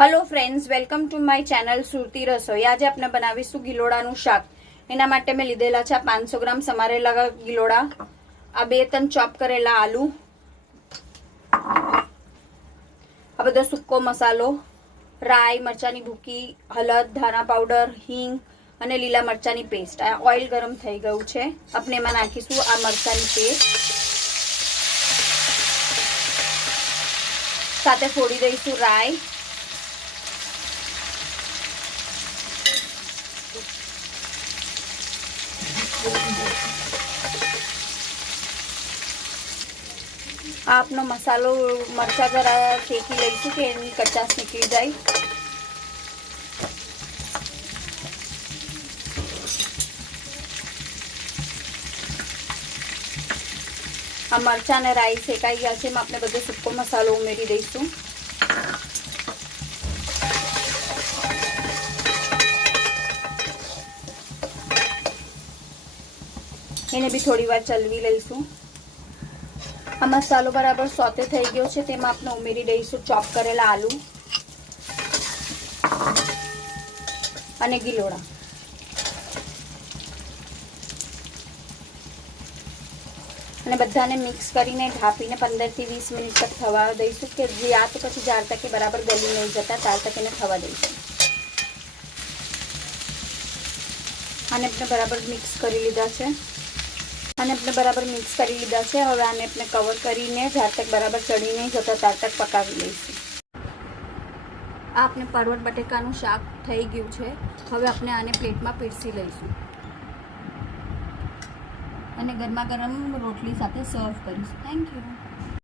Hello friends, welcome to my channel Surti Rasoi. आज આપણે બનાવીશું ગિલોડાનું શાક। એના માટે મેં લીધેલા છે 500 ગ્રામ સમારેલા ગિલોડા, આ 2-3 ચોપ કરેલા આલુ, આ બધો સૂકો મસાલો, રાઈ, મરચાની ભૂકી, હળદ, ધાણા પાવડર, હિંગ અને લીલા મરચાની પેસ્ટ। આ ઓઇલ ગરમ થઈ ગયું છે। આપણે એમાં નાખીશું આ મરચાની પેસ્ટ, સાથે ફોડી દઈશું રાઈ, आपनो मसालो मरचा जरा शेकी लईशू के एनी कचास निकली जाए। आ मरचा ने राई शेकाई गया है। आपने बधो सूको मसालो उमेरी दईशू। एने भी थोड़ी वार चलवी लईशू। आ मसालो बराबर सौते थई गयो छे। तेमां आपणे उमेरी दईशुं चॉप करेला आलू अने गीलोड़ा। अने बधाने मिक्स करीने ढापीने 15 થી 20 मिनिट तक थवा दईशुं के या तो पछी ज्यार तक बराबर गली नहीं जता त्यार तक एने थवा दईशुं। आने आपणे बराबर मिक्स करी लीधा छे। आने अपने बराबर मिक्स कर लीधा है। हवे आने अपने कवर करीने ज्यार तक बराबर चढ़ी नहीं जता त्यार तक पकावी लईशुं। आपने परवट बटेकानुं शाक थई गयुं छे। हवे अपने आने प्लेट में पीरसी लईशुं अने गरमा गरम रोटली साथे सर्व करीशुं। Thank you.